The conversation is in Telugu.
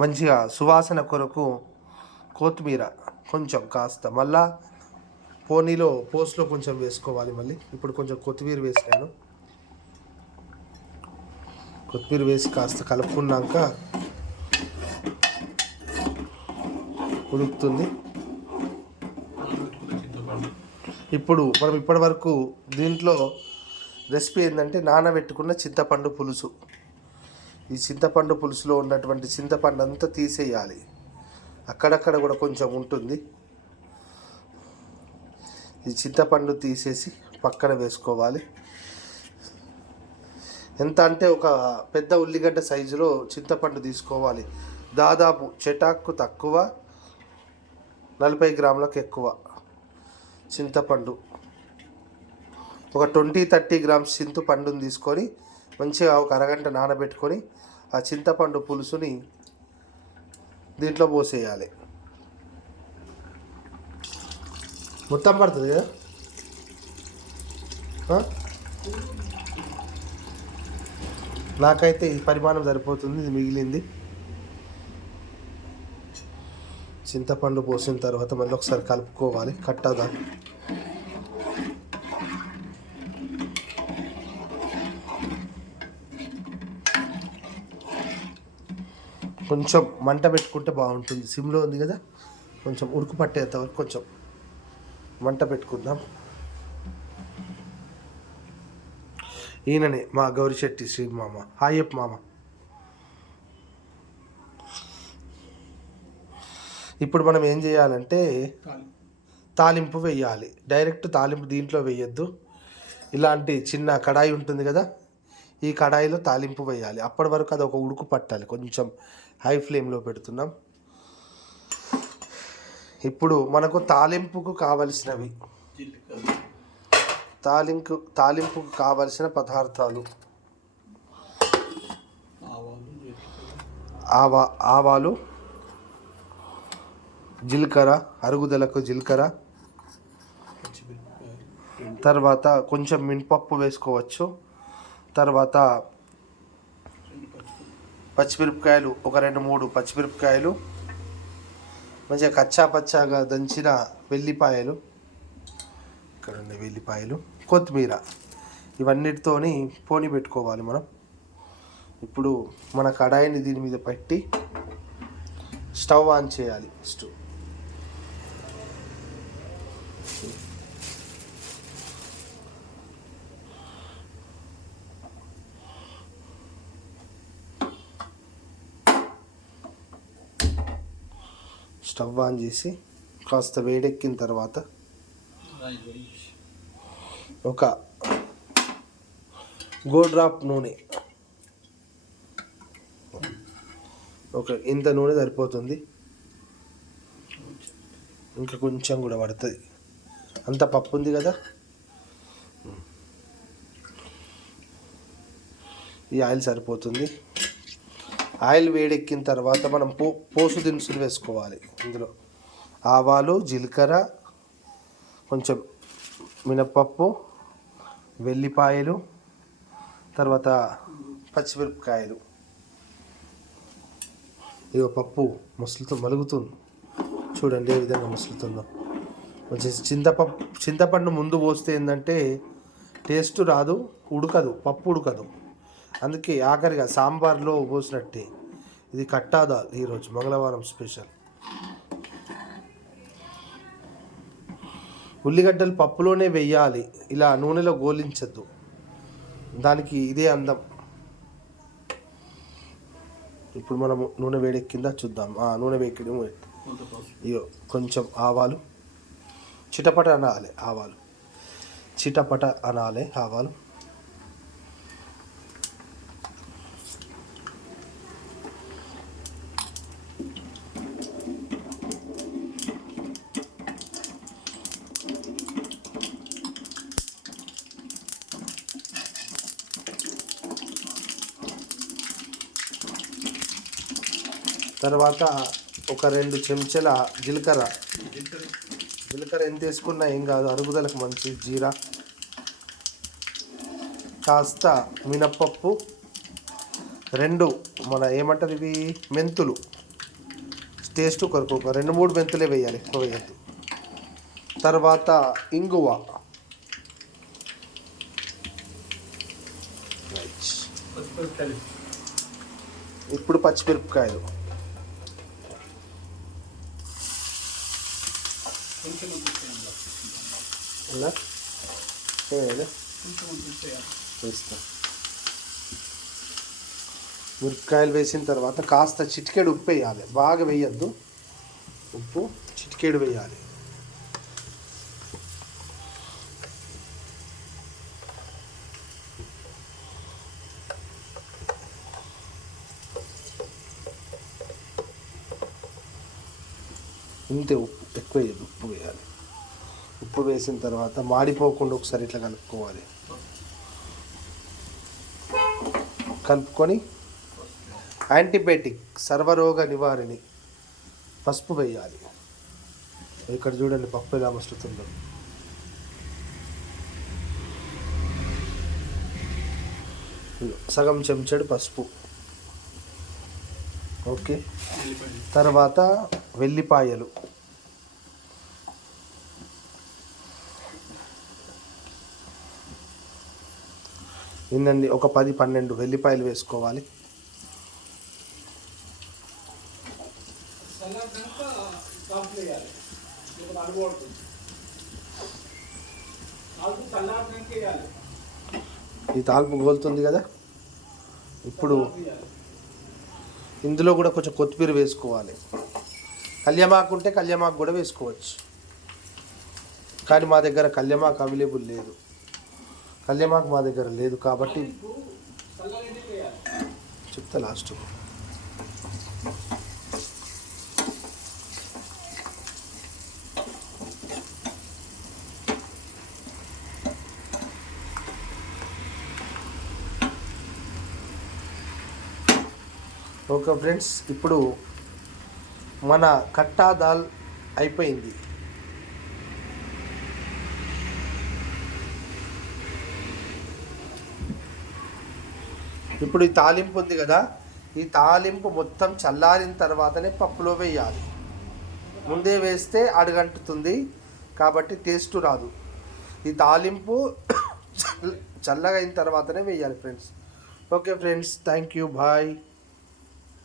మంచిగా సువాసన కొరకు కొత్తిమీర కొంచెం కాస్త మళ్ళా పోనీలో పోస్ట్లో కొంచెం వేసుకోవాలి మళ్ళీ. ఇప్పుడు కొంచెం కొత్తిమీర వేసినాను. కొత్తిమీర వేసి కాస్త కలుపుకున్నాక ఉడుకుతుంది. ఇప్పుడు మనం ఇప్పటి వరకు దీంట్లో రెసిపీ ఏంటంటే నానబెట్టుకున్న చింతపండు పులుసు. ఈ చింతపండు పులుసులో ఉన్నటువంటి చింతపండు అంతా తీసేయాలి. అక్కడక్కడ కూడా కొంచెం ఉంటుంది. ఈ చింతపండు తీసేసి పక్కన వేసుకోవాలి. ఎంత అంటే ఒక పెద్ద ఉల్లిగడ్డ సైజులో చింతపండు తీసుకోవాలి. దాదాపు చెటాకు తక్కువ నలభై గ్రాములకు ఎక్కువ చింతపండు. ఒక ట్వంటీ థర్టీ గ్రామ్స్ చింతపండుని తీసుకొని మంచిగా ఒక అరగంట నానబెట్టుకొని ఆ చింతపండు పులుసుని దీంట్లో పోసేయాలి. మొత్తం పడుతుంది కదా? నాకైతే ఈ పరిమాణం సరిపోతుంది ఇది మిగిలింది. చింతపండు పోసిన తర్వాత మళ్ళీ ఒకసారి కలుపుకోవాలి కట్టదా? కొంచెం మంట పెట్టుకుంటే బాగుంటుంది. సిమ్లో ఉంది కదా? కొంచెం ఉడుకు పట్టేంత వరకు కొంచెం మంట పెట్టుకుందాం. ఈయననే మా గౌరిశెట్టి శ్రీ మామ హాయప్ మామ. ఇప్పుడు మనం ఏం చేయాలంటే తాలింపు వేయాలి. డైరెక్ట్ తాలింపు దీంట్లో వేయొద్దు. ఇలాంటి చిన్న కడాయి ఉంటుంది కదా? ఈ కడాయిలో తాలింపు వేయాలి. అప్పటి వరకు అది ఒక ఉడుకు పట్టాలి. కొంచెం హై ఫ్లేమ్లో పెడుతున్నాం. ఇప్పుడు మనకు తాలింపుకు కావలసినవి. తాలింపు తాలింపుకు కావలసిన పదార్థాలు. ఆవా ఆవాలు జీలకర్ర అరుగుదలకు జీలకర్ర. తర్వాత కొంచెం మినపప్పు వేసుకోవచ్చు. తర్వాత పచ్చిమిరపకాయలు ఒక రెండు మూడు పచ్చిమిరపకాయలు మంచిగా కచ్చా పచ్చాగా దంచిన వెల్లిపాయలు ఇక్కడ ఉన్న వెల్లిపాయలు కొత్తిమీర ఇవన్నిటితోని పోని పెట్టుకోవాలి మనం. ఇప్పుడు మన కడాయిని దీని మీద పెట్టి స్టవ్ ఆన్ చేయాలి. ఫస్ట్ స్టవ్ ఆన్ చేసి కాస్త వేడెక్కిన తర్వాత ఒక గోడ్రాప్ నూనె. ఒక ఇంత నూనె సరిపోతుంది. ఇంకా కొంచెం కూడా పడుతుంది. అంత పప్పు ఉంది కదా? ఈ ఆయిల్ సరిపోతుంది. ఆయిల్ వేడెక్కిన తర్వాత మనం పో పోసు దినుసులు వేసుకోవాలి. ఇందులో ఆవాలు జీలకర్ర కొంచెం మినప్పప్పు వెల్లిపాయలు తర్వాత పచ్చిమిరపకాయలు. ఇక పప్పు మసులుతూ మలుగుతుంది. చూడండి ఏ విధంగా మసులుతుందో. కొంచెం చింతపప్పు చింతపండు ముందు పోస్తే ఏంటంటే టేస్ట్ రాదు ఉడకదు పప్పు ఉడకదు. అందుకే ఆఖరిగా సాంబార్లో పోసినట్టే. ఇది కట్టాదాల్ ఈరోజు మంగళవారం స్పెషల్. ఉల్లిగడ్డలు పప్పులోనే వెయ్యాలి ఇలా నూనెలో గోలించద్దు. దానికి ఇదే అందం. ఇప్పుడు మనము నూనె వేడెక్కిందా చూద్దాం. ఆ నూనె వేడికి ఇగో కొంచెం ఆవాలు. చిటపట అనాలి ఆవాలు. చిటపట అనాలి ఆవాలు. తర్వాత ఒక రెండు చెంచాల జీలకర్ర. జీలకర్ర ఎంత వేసుకున్నా ఏం కాదు అరుగుదలకు మంచి జీరా. కాస్త మినప్పప్పు రెండు మన ఏమంటారు ఇవి? మెంతులు. టేస్ట్ కొరకు ఒక రెండు మూడు మెంతులే వేయాలి ఎక్కువ వేయద్దు. తర్వాత ఇంగువ. ఇప్పుడు పచ్చిమిరపకాయలు. కొంచెం ఉంచేయండి ఇలా వేయాలి కొంచెం ఉంచేయాలి వేస్తా మిరపకాయలు వేసిన తర్వాత కాస్త చిటికెడు ఉప్పు వేయాలి బాగా వేయద్దు ఉప్పు చిటికెడు వేయాలి ఇంతే ఉప్పు ఎక్కువ వేయదు ఉప్పు వేయాలి. ఉప్పు వేసిన తర్వాత మాడిపోకుండా ఒకసారి ఇట్లా కలుపుకోవాలి. కలుపుకొని యాంటీబయాటిక్ సర్వరోగ నివారిణి పసుపు వేయాలి. ఇక్కడ చూడండి పప్పు ఎలా మస్తుతుందో సగం చెంచాడు పసుపు. ఓకే. తర్వాత వెల్లిపాయలు. ఏంటండి ఒక పది పన్నెండు వెల్లిపాయలు వేసుకోవాలి. ఈ తాల్పు గోలుతుంది కదా? ఇప్పుడు ఇందులో కూడా కొంచెం కొత్తిమీర వేసుకోవాలి. కళ్యమాకు ఉంటే కళ్యమాకు కూడా వేసుకోవచ్చు. కానీ మా దగ్గర కళ్యమాకు అవైలబుల్ లేదు. కళ్యమాకు మా దగ్గర లేదు కాబట్టి చెప్తా లాస్ట్ ఓకే ఫ్రెండ్స్ ఇప్పుడు మన కట్టా దాల్ అయిపోయింది. ఇప్పుడు ఈ తాలింపు ఉంది కదా ఈ తాలింపు మొత్తం చల్లారిన తర్వాతనే పప్పులో వేయాలి. ముందే వేస్తే అడుగంటుతుంది కాబట్టి టేస్ట్ రాదు. ఈ తాలింపు చల్ల- చల్లగా అయిన తర్వాతనే వేయాలి friends okay friends thank you bye